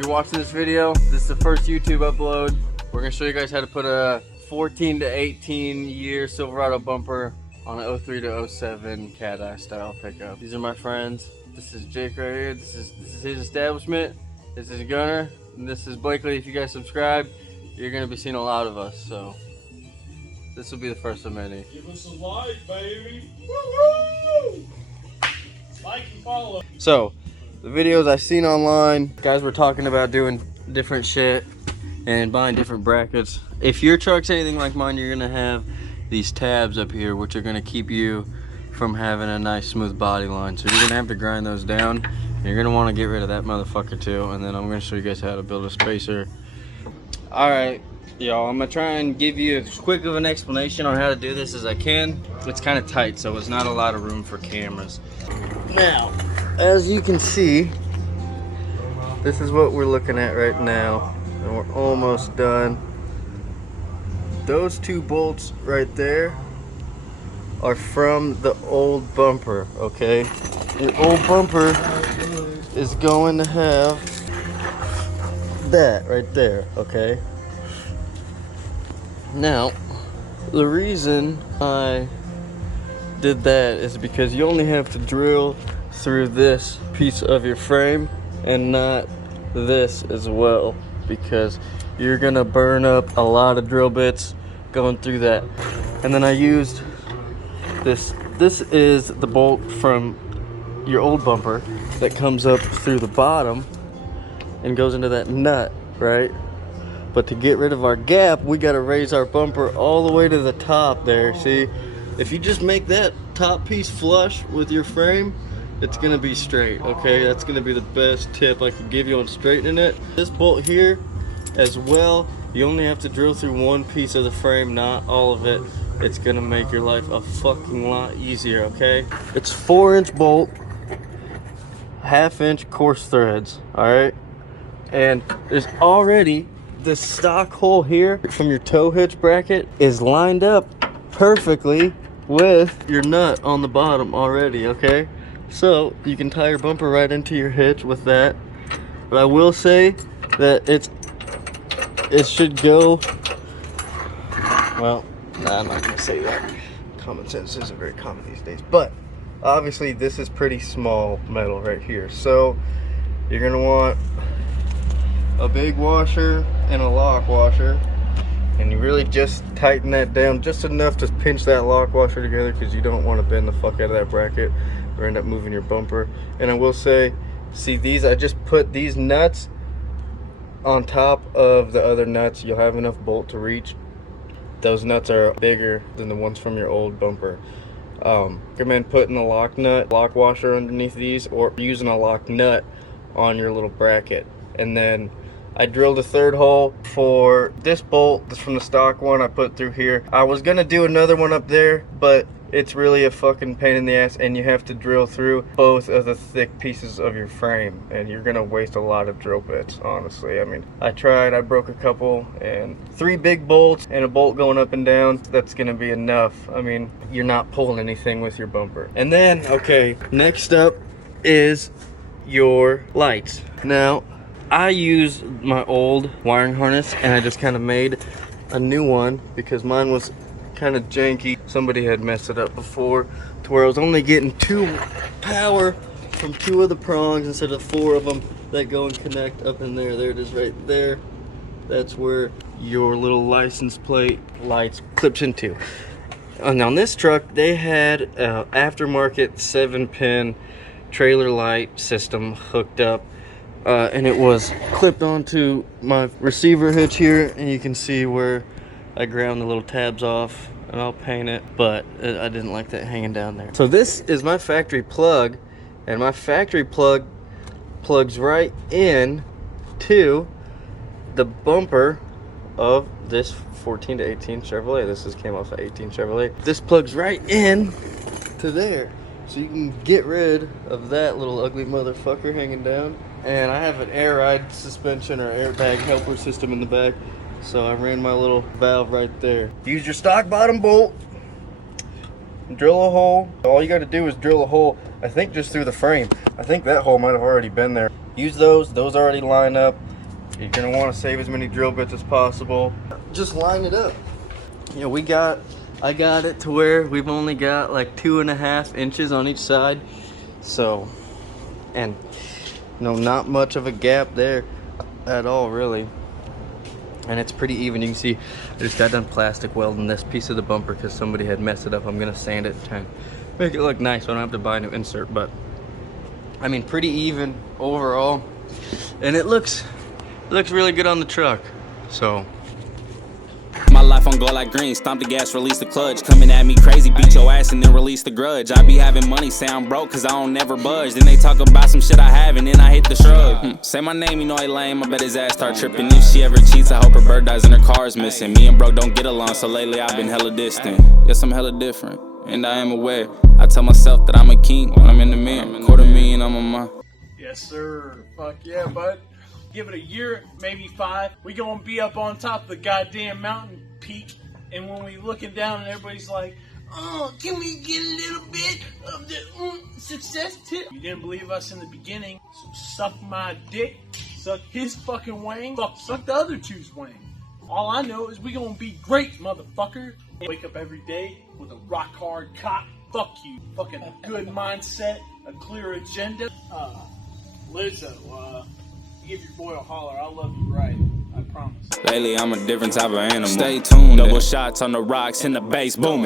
you're watching this video, this is the first YouTube upload. We're gonna show you guys how to put a 14 to 18 year Silverado bumper on an 03 to 07 cat-eye style pickup. These are my friends. This is Jake right here. This is his establishment. This is Gunner, and this is Blakely. If you guys subscribe, you're gonna be seeing a lot of us. So this will be the first of many. Give us a like, baby. Woo-hoo! Like and follow. So the videos I've seen online, guys were talking about doing different shit and buying different brackets. If your truck's anything like mine, you're gonna have these tabs up here, which are gonna keep you from having a nice smooth body line. So you're gonna have to grind those down. And you're gonna wanna get rid of that motherfucker too. And then I'm gonna show you guys how to build a spacer. All right, y'all, I'm gonna try and give you as quick of an explanation on how to do this as I can. It's kind of tight, so it's not a lot of room for cameras. Now, as you can see, this is what we're looking at right now, and we're almost done. Those two bolts right there are from the old bumper, okay? The old bumper is going to have that right there, okay? Now, the reason I did that is because you only have to drill through this piece of your frame and not this as well, because you're gonna burn up a lot of drill bits going through that. And then I used this is the bolt from your old bumper that comes up through the bottom and goes into that nut, right? But to get rid of our gap, we got to raise our bumper all the way to the top there. See, if you just make that top piece flush with your frame, it's gonna be straight, okay? That's gonna be the best tip I could give you on straightening it. This bolt here as well, you only have to drill through one piece of the frame, not all of it. It's gonna make your life a fucking lot easier, okay? It's 4-inch bolt, 1/2-inch coarse threads, all right? And there's already this stock hole here from your tow hitch bracket is lined up perfectly with your nut on the bottom already, okay? So you can tie your bumper right into your hitch with that. But I will say that it should go, well, nah, I'm not gonna say that. Common sense isn't very common these days. But obviously this is pretty small metal right here. So you're gonna want a big washer and a lock washer. And you really just tighten that down just enough to pinch that lock washer together, because you don't want to bend the fuck out of that bracket or end up moving your bumper. And I will say, see these, I just put these nuts on top of the other nuts. You'll have enough bolt to reach. Those nuts are bigger than the ones from your old bumper. Recommend putting a lock washer underneath these, or using a lock nut on your little bracket. And then I drilled a 3rd hole for this bolt. This from the stock one I put through here. I was gonna do another one up there, but it's really a fucking pain in the ass, and you have to drill through both of the thick pieces of your frame, and you're gonna waste a lot of drill bits, honestly. I mean, I tried, I broke a couple, and 3 big bolts and a bolt going up and down, that's gonna be enough. I mean, you're not pulling anything with your bumper. And then, okay, next up is your lights. Now, I used my old wiring harness, and I just kind of made a new one because mine was kind of janky. Somebody had messed it up before to where I was only getting 2 power from 2 of the prongs instead of 4 of them that go and connect up in there. There it is right there. That's where your little license plate lights clips into. And on this truck, they had an aftermarket 7-pin trailer light system hooked up. And it was clipped onto my receiver hitch here, and you can see where I ground the little tabs off, and I'll paint it, but I didn't like that hanging down there. So this is my factory plug, and my factory plug plugs right in to the bumper of this 14 to 18 Chevrolet. This came off an 18 Chevrolet. This plugs right in to there. So you can get rid of that little ugly motherfucker hanging down. And I have an air ride suspension or airbag helper system in the back. So I ran my little valve right there. Use your stock bottom bolt, drill a hole. All you got to do is drill a hole I think just through the frame. I think that hole might have already been there. Use those already line up. You're gonna want to save as many drill bits as possible. Just line it up. You know, I got it to where we've only got like 2.5 inches on each side. So, and no, not much of a gap there at all, really. And it's pretty even. You can see I just got done plastic welding this piece of the bumper because somebody had messed it up. I'm gonna sand it and make it look nice so I don't have to buy a new insert. But I mean, pretty even overall, and it looks really good on the truck. So my life on go like green, stomp the gas, release the clutch. Coming at me crazy, beat your ass and then release the grudge. I be having money, say I'm broke cause I don't never budge. Then they talk about some shit I have and then I hit the shrug. Say my name, you know I lame, I bet his ass start tripping. If she ever cheats, I hope her bird dies and her car is missing. Me and bro don't get along, so lately I've been hella distant. Yes, I'm hella different, and I am aware. I tell myself that I'm a king when I'm in the mirror. $250,000 on my mind. Yes, sir. Fuck yeah, bud. Give it a year, maybe 5. We gonna be up on top of the goddamn mountain peak, and when we looking down and everybody's like, oh, can we get a little bit of the success tip? You didn't believe us in the beginning, so suck my dick, suck his fucking wang, suck the other two's wang. All I know is we gonna be great, motherfucker. Wake up every day with a rock hard cock. Fuck you. Fucking a good mindset, a clear agenda. Lizzo, give your boy a holler. I'll love you right. I promise. Lately I'm a different type of animal. Stay tuned. Double shots on the rocks and the bass booming.